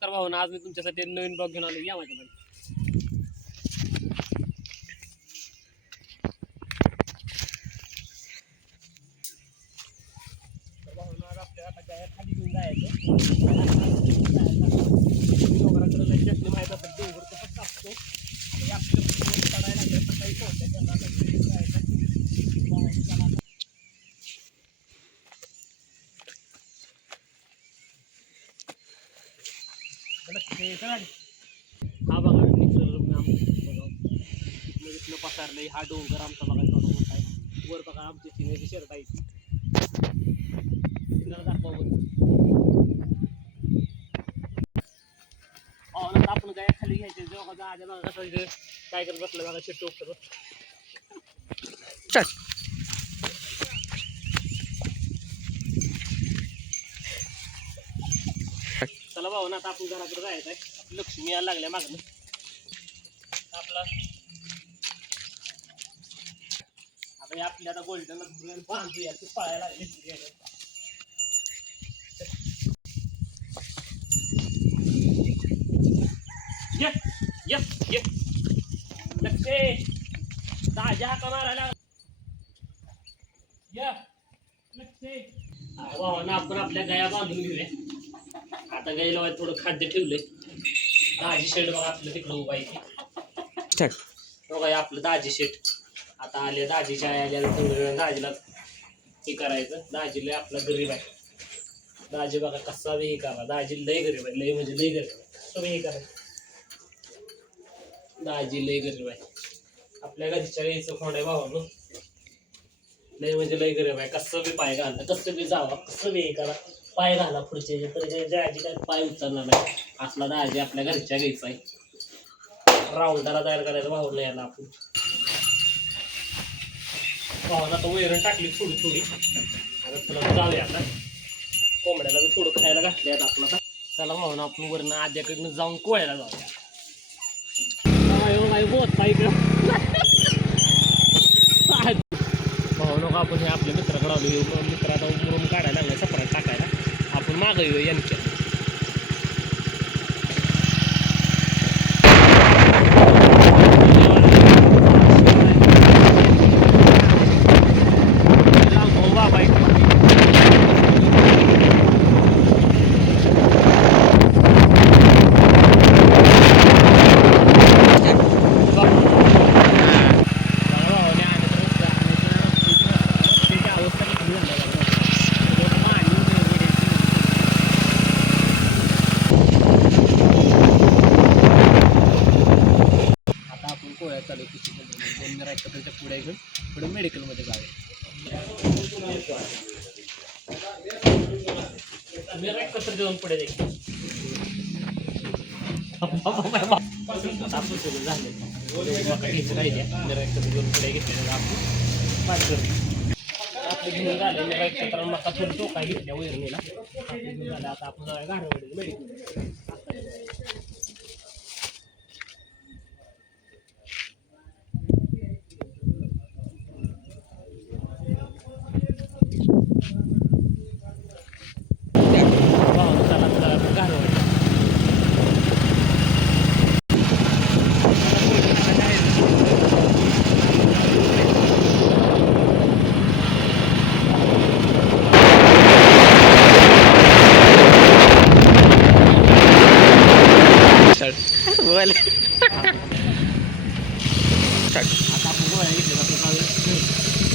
नमस्कार भाऊ आज मी तुमच्यासाठी नवीन ब्लॉग घेऊन आलो या माझ्याकडे खाली घेऊन जायचं माहीत असेल डोंगर कसं कापतो आणि आपल्याला चढायला लागलं सकाळी पोहोचल्या त्यांना जायचं हा बघा निसर्ग पसारलंय हा डोंगर आमचा बघा केवढा मोठा आहे वर बघा आमची सिनेची शर्ट आहे दाखवा आपण काय खाली घ्यायचे जेव्हा कसं काय करत बसलं बघा शेट टोकत चला भाऊ ना आता आपण घराकडे जायचं आहे आपली लक्ष्मी यायला लागल्या मागणं आपला आता आपल्या आता गोल्डन बांधूया ते पळायला लागले लक्ष्मी ताज्या हाका मारायला लक्ष्मी ना आपण आपल्या गाया बांधून घेऊया आता गायला थोडं खाद्य ठेवलंय दाजी शेड बघा आपलं तिकडं उभा आहे बघा आपलं दाजी शेड आता आले दाजीच्या आल्या दाजीला हे करायचं दाजीला आपला गरीब आहे दाजी बघा कसा हे करा दाजी लय गरीब आहे लय म्हणजे लय गरीब आहे तुम्ही हे करायचं दाजी लय गरीब आहे आपल्या घरच्या यायचं खोंड आहे भावा लय म्हणजे लय गरीब आहे कसं बी पाय घालता कसं बी जावा कसं बी हे करा पाय घाला पुढचे तरी दाजी काय पाय उचलणार नाही असला दाजी आपल्या घरच्या घ्यायचा आहे राऊंडाला तयार करायचं भाऊला यायला आपण भावाला तर वैरण टाकली थोडी थोडी आता तुला जाऊया आता कोंबड्याला बी थोडं खायला घातले आता आपण आता चला भाऊन आपण वरनं आद्याकडनं जाऊन कोळ्याला जाऊया भाऊ नको आपण हे आपल्या मित्राकडे आलो मित्र आता मुरुम काढायला लागला सपरात टाकायला आपण मागं येऊ यांच्या पुढे घेऊन पुढे मेडिकलमध्ये जाऊया एकत्र देऊन पुढे देखील पुढे घेतले आपले घेऊन झाले एकत्र मका थोडी टोका घेतल्या वैरणीला घेऊन झालं आता आपण जाऊया घाटावडीला मेडिकल बोल आता आपण गोळ्या घेतल्या